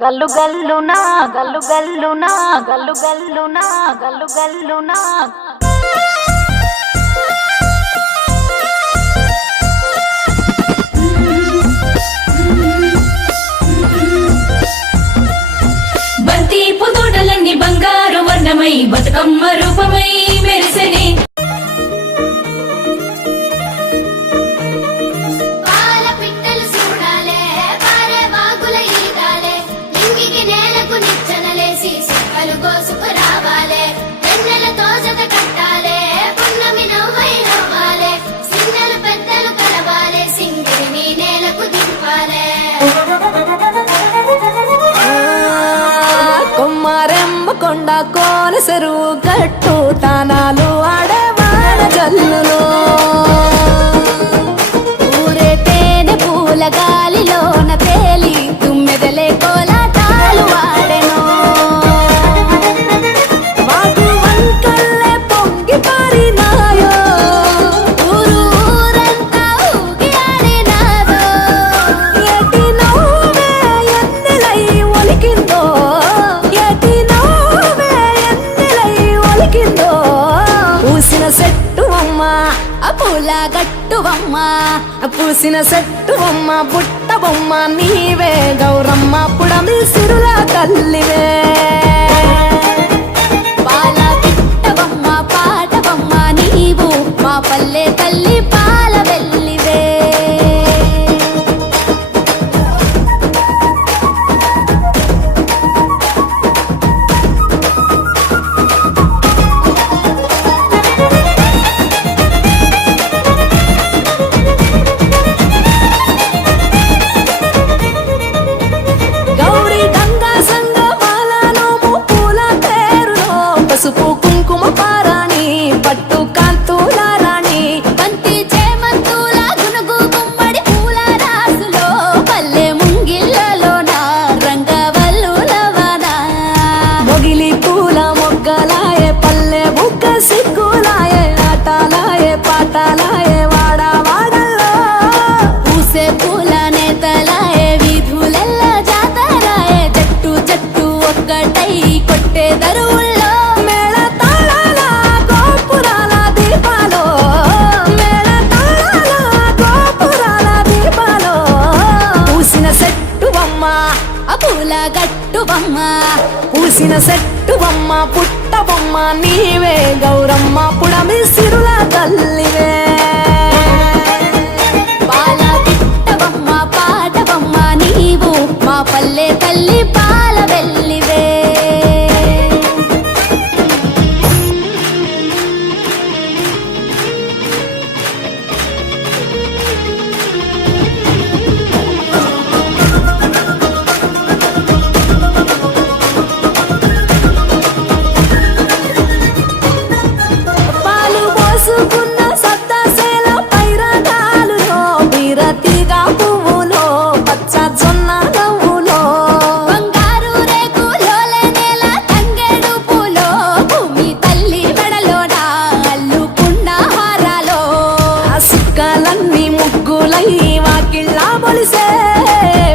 గల్లు గల్లునా గల్లు గల్లునా గల్లు గల్లునా గల్లు గల్లునా బంతి పుతోటలన్నీ బంగారు వర్ణమై బతుకమ్మ రూపమై మెరిసెనే కొండ కోన చెరువు గట్టు తానాలు ఆడవాడ జల్లులో ఊరే తేనె పూల గాలిలోన తేలి తుమ్మెదలే కోలాటాలు ఆడెను మాకు వంకల్లే పొంగి పారినాయో ఊరు ఊరంతా ఊగి ఆడినాదో ఎటి నవ్వే ఎన్నెలై ఒలికిందో పూసిన చెట్టు అమ్మ పూల గట్టు బొమ్మ పూసిన చెట్టు బొమ్మ బుట్ట బొమ్మ నీవే గౌరమ్మ పుడమి సిరుల తల్లివే పాల పిట్ట బొమ్మ పాట బొమ్మ నీవు మా పల్లె తల్లి పాల వెల్లివే పసుపు కుంకుమ పారాణి పట్టు కాంతుల రాణి బంతి చేమంతుల గునుగు గుమ్మడి పూల రాసులో పల్లె ముంగిళ్ళలోన రంగవల్లులవన మొగిలి పూల మొగ్గలాయే పల్లె బుగ్గ సిగ్గులాయే ఆటలాయే పాటలాయే వాడ వాడల్లో పూసే పూల నేతలాయే వీధులెల్ల జాతరాయే జట్టు జట్టు ఒక్కటై కొట్టే దరువుల్లో పూల గట్టు బొమ్మ పూసిన చెట్టు బొమ్మ పుట్ట బొమ్మ నీవే గౌరమ్మ పుడమి సిరుల తల్లివే పాల పిట్ట బొమ్మ పాట బొమ్మ నీవు మా పల్లె తల్లి పాల వెల్లివే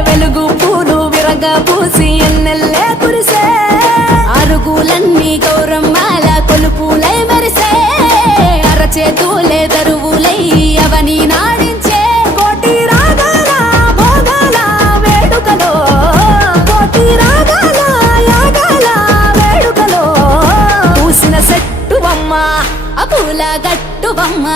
వెలుగు పూలు విరగబూసి ఎన్నెల్లే కురిసే అరుగులన్నీ గౌరమ్మాల కొలుపులై మెరిసే అరచేతులే దరువులై అవని నాడించే కోటి రాగాల భోగాల వేడుకలో కోటి రాగాల యాగాల వేడుకలో పూసిన చెట్టు బొమ్మ పూల గట్టు బొమ్మ